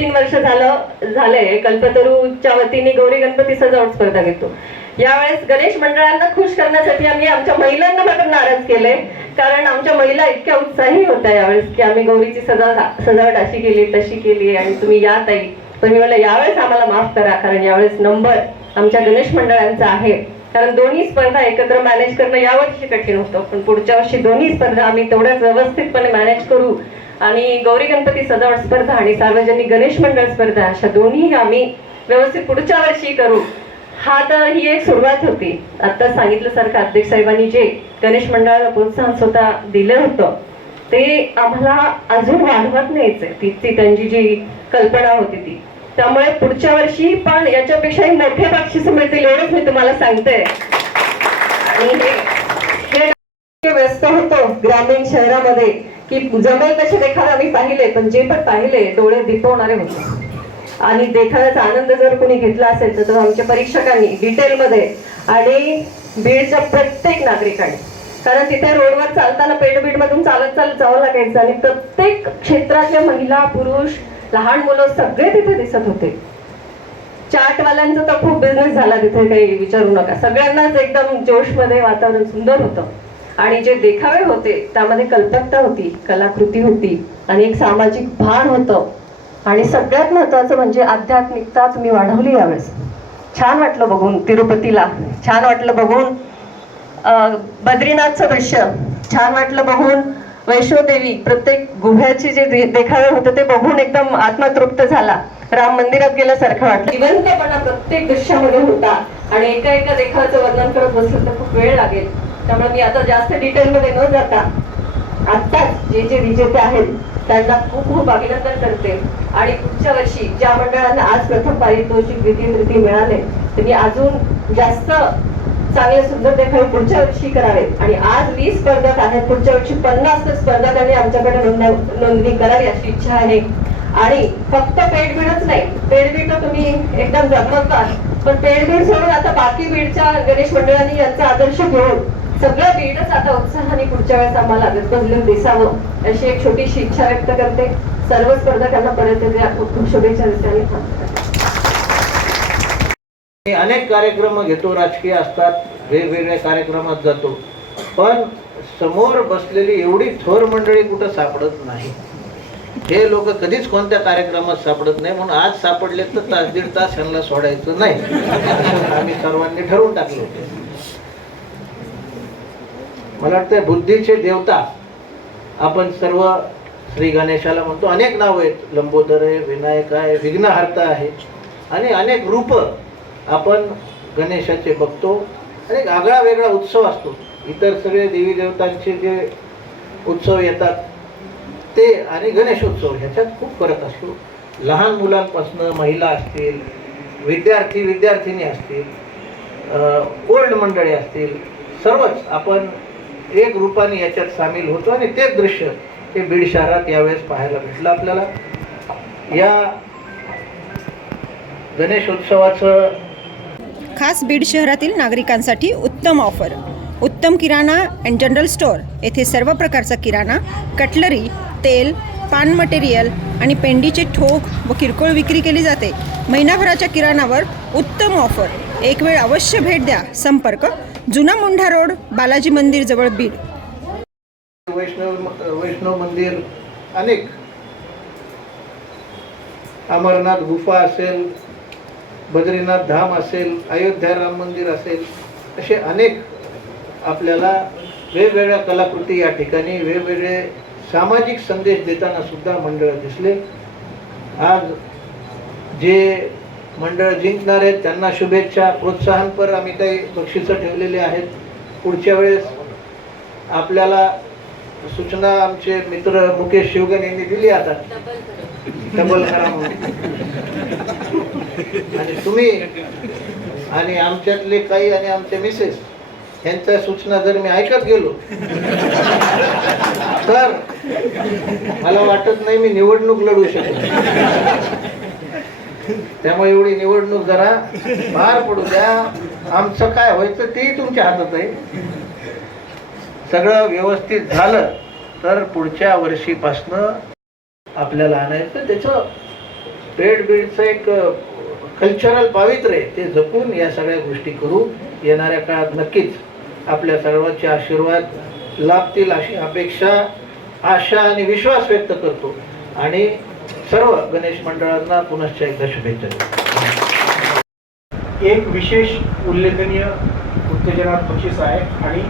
2-3 वर्ष झालंय कल्पतरूच्या वतीने गौरी गणपती सजावट स्पर्धा घेतो. यावेळेस गणेश मंडळांना खुश करण्यासाठी आम्ही आमच्या महिलांना मात्र नाराज केलंय, कारण आमच्या महिला इतक्या उत्साही होत्या यावेळेस की आम्ही गौरीची सजावट अशी केली तशी केली आणि तुम्ही या ताई. पण मी म्हणलं यावेळेस आम्हाला माफ करा, कारण यावेळेस नंबर आमच्या गणेश मंडळांचा आहे. कारण दोन्ही स्पर्धा एकत्र मॅनेज करणं यावर्षी कठीण होतं, पण पुढच्या वर्षी दोन्ही स्पर्धा आम्ही तेवढ्याच व्यवस्थितपणे मॅनेज करू आणि गौरी गणपती सजावट स्पर्धा आणि सार्वजनिक गणेश मंडळ स्पर्धा अशा दोन्ही आम्ही व्यवस्थित पुढच्या वर्षी करू. हा तर ही एक सुरुवात होती. आता सांगितल्यासारखं अध्यक्ष साहेबांनी जे गणेश मंडळाला प्रोत्साहन स्वतः दिलं होतं ते आम्हाला अजून वाढवत न्यायचंय. ती त्यांची जी कल्पना होती ती. त्यामुळे पुढच्या वर्षी पण याच्यापेक्षाही मोठे बक्षीस मिळतील एवढंच मी तुम्हाला सांगते. आणि हे व्यस्त होतो ग्रामीण शहरामध्ये की जमेल तसे देखावे आम्ही पाहिले, पण जे पण पाहिले डोळे दिपवणारे होते. आणि देखाव्याचा आनंद जर कोणी घेतला असेल तर आमच्या परीक्षकांनी डिटेलमध्ये आणि बीडच्या प्रत्येक नागरिकांनी, कारण तिथे रोडवर चालताना पेठ मधून चालत जावं लागायचं आणि प्रत्येक क्षेत्रातल्या महिला पुरुष लहान मुलं सगळे तिथे दिसत होते. चाटवाल्यांचा तर खूप बिझनेस झाला तिथे, काही विचारू नका. सगळ्यांनाच एकदम जोशमध्ये वातावरण सुंदर होतं आणि जे देखावे होते त्यामध्ये कल्पकता होती, कलाकृती होती आणि एक सामाजिक भान होतं. आणि सगळ्यात महत्वाचं म्हणजे आध्यात्मिकता तुम्ही वाढवली यावेळेस. छान वाटलं बघून तिरुपतीला, छान वाटलं बघून बद्रीनाथचं दृश्य, छान वाटलं बघून वैष्णोदेवी. प्रत्येक गुह्याचे जे देखावे होते ते बघून एकदम आत्मतृप्त झाला. राम मंदिरात गेल्यासारखं वाटलं. जिवंतपणा प्रत्येक दृश्यामध्ये होता आणि एका देखाव्याचं वर्णन करत बसलं तर खूप वेळ लागेल. त्यामुळे मी आता जास्त डिटेलमध्ये न जाता आत्ताच जे विजेते आहेत त्यांना खूप खूप अभिनंदन करते. आणि पुढच्या वर्षी ज्या मंडळांना आज प्रथम पारितोषिक द्वितीय तृतीय मिळाले त्यांनी अजून जास्त चांगले सुंदर देखावे पुढच्या वर्षी करावेत. आणि आज 20 स्पर्धक आहेत, पुढच्या वर्षी 50 स्पर्धा त्यांनी आमच्याकडे नोंदणी करावी अशी इच्छा आहे. आणि फक्त पेठबीडच नाही, पेठबीड तर तुम्ही एकदम जमवता, पण पेठबीड सोडून आता बाकी बीडच्या गणेश मंडळांनी यांचा आदर्श घेऊन सगळं बीडच आता उत्साहाने पुढच्या वेळेस आम्हाला बदलून दिसावं अशी एक छोटीशी इच्छा व्यक्त करते. सर्व स्पर्धकांना परत खूप शुभेच्छा देते आणि अनेक कार्यक्रम घेतो, राजकीय असतात, वेगवेगळ्या कार्यक्रमात जातो, पण समोर बसलेली एवढी थोर मंडळी कुठं सापडत नाही. हे लोक कधीच कोणत्या कार्यक्रमात सापडत नाही, म्हणून आज सापडले तर तास दीड तास ह्यांना सोडायचं नाही आम्ही सर्वांनी ठरवून टाकले होते. मला वाटतं बुद्धीचे देवता आपण सर्व श्री गणेशाला म्हणतो. अनेक नाव आहेत, लंबोदर आहे, विनायक आहे, विघ्नहर्ता आहे आणि अनेक रूप आपण गणेशाचे बघतो. आणि एक आगळा वेगळा उत्सव असतो. इतर सगळे देवी देवतांचे जे उत्सव येतात ते आणि गणेशोत्सव ह्याच्यात खूप फरक असतो. लहान मुलांपासून महिला असतील, विद्यार्थी असतील, ओल्ड मंडळी असतील, सर्वच आपण एक रूपाने याच्यात सामील होतो. आणि तेच दृश्य हे बीड शहरात यावेळेस पाहायला भेटलं आपल्याला. या गणेशोत्सवाचं खास बीड शहरातील नागरिकांसाठी उत्तम ऑफर. उत्तम किराणा अँड जनरल स्टोअर येथे सर्व प्रकारचा किराणा, कटलरी, तेल, पान मटेरियल आणि पेंडीचे ठोक व किरकोळ विक्री केली जाते. महिनाभराच्या किराणावर उत्तम ऑफर. एक वेळ अवश्य भेट द्या. संपर्क जुना मुंढा रोड, बालाजी मंदिर जवळ, बीड. वैष्णव मंदिर, अनेक अमरनाथ गुफा असेल, बद्रीनाथ धाम असेल, अयोध्या राम मंदिर असेल, असे अनेक आपल्याला वेगवेगळ्या कलाकृती या ठिकाणी वेगवेगळे सामाजिक संदेश देताना सुद्धा मंडळ दिसले. आज जे मंडळ जिंकणार आहेत त्यांना शुभेच्छा. प्रोत्साहनपर आम्ही काही बक्षिसं ठेवलेले आहेत. पुढच्या वेळेस आपल्याला सूचना आमचे मित्र मुकेश शिवगण यांनी दिली, आता डबल करा म्हणून. आणि तुम्ही आणि आमच्यातले काही आणि आमचे मिसेस यांच्या सूचना जर मी ऐकत गेलो तर मला वाटत नाही मी निवडणूक लढू शकेन. त्यामुळे एवढी निवडणूक जरा पार पडू द्या. आमचं काय व्हायचं तेही तुमच्या हातात आहे. सगळं व्यवस्थित झालं तर पुढच्या वर्षीपासनं आपल्याला आणायचं. त्याचं पेड बीडचं एक कल्चरल पावित्र्य आहे, ते जपून या सगळ्या गोष्टी करू. येणाऱ्या काळात नक्कीच आपल्या सर्वांचे आशीर्वाद लाभतील अशी अपेक्षा, आशा आणि विश्वास व्यक्त करतो आणि सर्व गणेश मंडळांना पुनश्च एकदा शुभेच्छा देतो. एक विशेष उल्लेखनीय उत्तेजनात्मक बक्षीस आहे आणि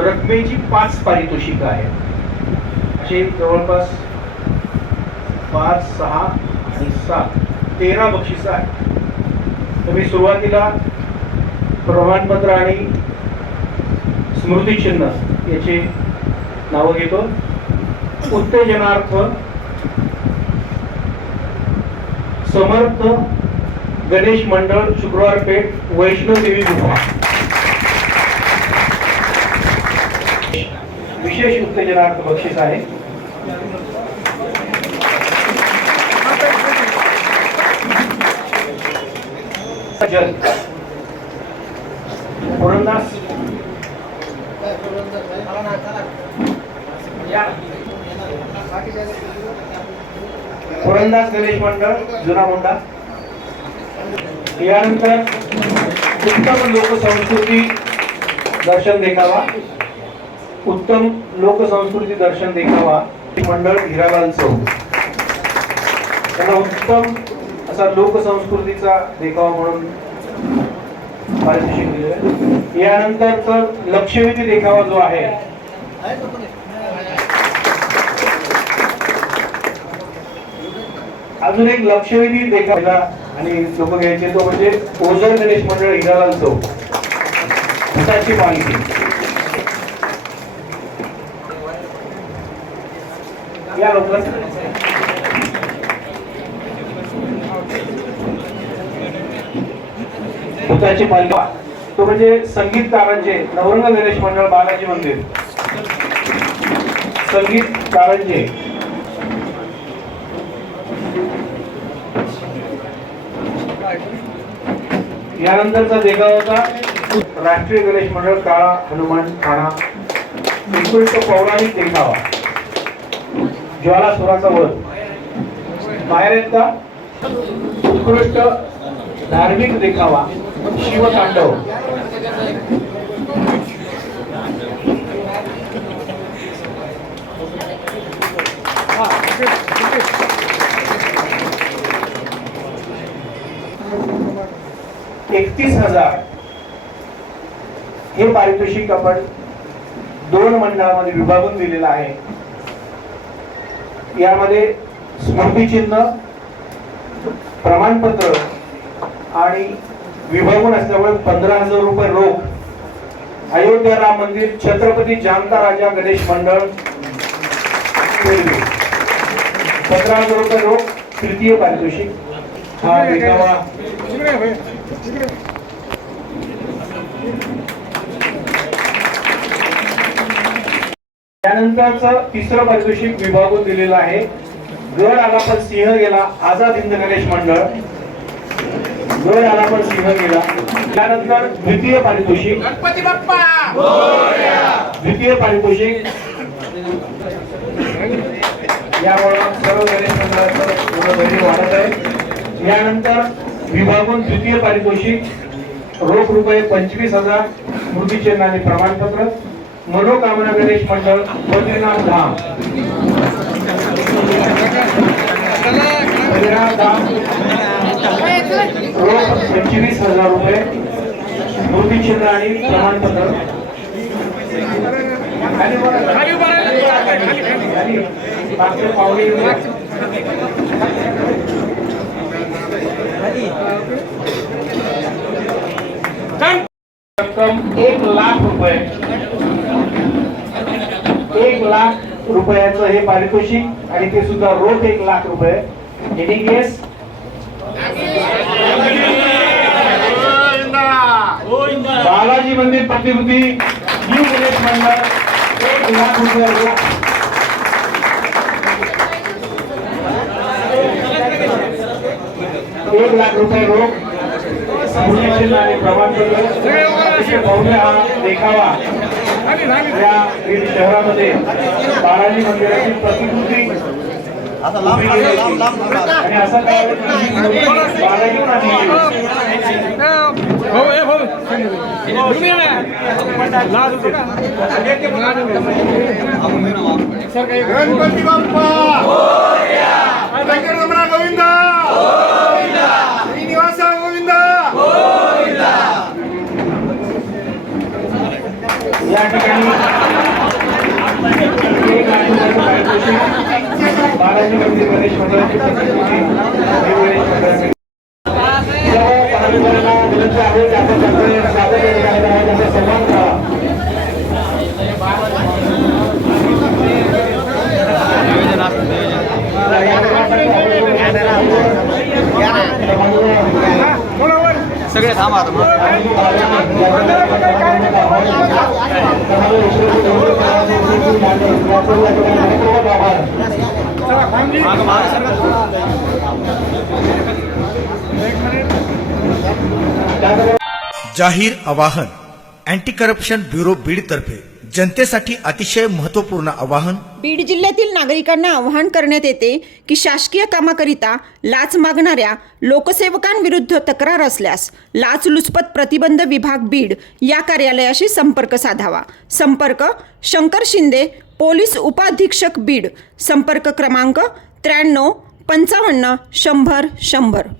रकमेची 5 पारितोषिकं आहेत. असे जवळपास 5, 6 आणि 7 13 बक्षिसं आहेत. तर मी सुरुवातीला प्रमाणपत्र आणि स्मृतिचिन्ह याचे नावं घेतो. उत्तेजनार्थ समर्थ गणेश मंडळ शुक्रवार पेठ वैष्णोदेवी गुफा. विशेष उत्तेजनार्थ बक्षीस आहे. जल पुरंदास पुरंदास गणेश मंडळ जुना मोंडा. यानंतर उत्तम लोकसंस्कृती दर्शन देखावा, उत्तम लोकसंस्कृती दर्शन देखावा मंडळ हिरालाल चौक. त्यांना उत्तम असा लोकसंस्कृतीचा देखावा म्हणून पारितोषिक दिले. यानंतर तर लक्षवेधी देखावा जो आहे अजून एक लक्षवेधी देखावा आणि लोक घ्यायचे तो म्हणजे ओझर गणेश मंडळ हिरालाल चौक भूताची पालखी. या लोकांना भूताची पालखी तो म्हणजे संगीत कारंजे नवरंग गणेश मंडळ बालाजी मंदिर. संगीत कारंजे. यानंतरचा देखावा होता राष्ट्रीय गणेश मंडळ काळा हनुमान ठाणा. उत्कृष्ट पौराणिक देखावा ज्वालासुराचा वध. बाहेर एकदा उत्कृष्ट धार्मिक देखावा शिवतांडव. $31,000 हे पारितोषिक आपण 2 मंडळामध्ये विभागून दिलेलं आहे. यामध्ये स्मृतिचिन्ह, प्रमाणपत्र आणि विभागून असल्यामुळे ₹15,000 रोख. अयोध्या राम मंदिर छत्रपती जानता राजा गणेश मंडळ 15,000 रोख तृतीय पारितोषिक. हा देखावा त्यानंतरचं तिसरं पारितोषिक विभागून दिलेलं आहे. गड आला पण सिंह गेला आझाद हिंद गणेश मंडळ. गड आला पण सिंह गेला. त्यानंतर द्वितीय पारितोषिक गणपती बाप्पा द्वितीय पारितोषिक. यामुळे सर्व गणेश मंडळाचं धैर्य वाढत आहे. यानंतर विभागून द्वितीय पारितोषिक रोख ₹25,000 स्मृतिचिन्ह आणि प्रमाणपत्र मनोकामना गणेश मंडळ बद्रीनाथ धाम. रोख ₹25,000 स्मृतिचिन्ह आणि प्रमाणपत्र. मागचे पावणे रक्कम ₹1,00,000. ₹1,00,000 हे पारितोषिक आणि ते सुद्धा रोख ₹1,00,000. Any guess? बालाजी मंदिर प्रतिकृती न्यू गणेश मंडळ ₹1,00,000 रोख. ₹1,00,000 रोख स्मृतिचिन्ह आणि प्रमाणपत्र. भव्य हा देखावा या बीड शहरामध्ये बालाजी मंदिराची प्रतिकृती उभी केली. आणि असं करावं की बाळाजीवन आणि गणपती बाप्पा वेंकटरमण गोविंद श्रीनिवास गोविंद. या ठिकाणी बालाजी मंदिर गणेश मंडळाची प्रतिकृती गणेश मंडळाची सर्व पालकांना विनंती आहे की आपण त्यांचे स्वागत या ठिकाणी करावं, त्यांचा सन्मान करावा. सगळे थांबा जाहीर आवाहन अँटी करप्शन ब्युरो बीड तर्फे जनतेसाठी अतिशय महत्त्वपूर्ण आवाहन. बीड जिल्ह्यातील नागरिकांना आवाहन करण्यात येते की शासकीय कामाकरिता लाच मागणाऱ्या लोकसेवकांविरुद्ध तक्रार असल्यास लाचलुचपत प्रतिबंध विभाग बीड या कार्यालयाशी संपर्क साधावा. संपर्क शंकर शिंदे, पोलीस उपाधीक्षक बीड. संपर्क क्रमांक 93 55 100 100.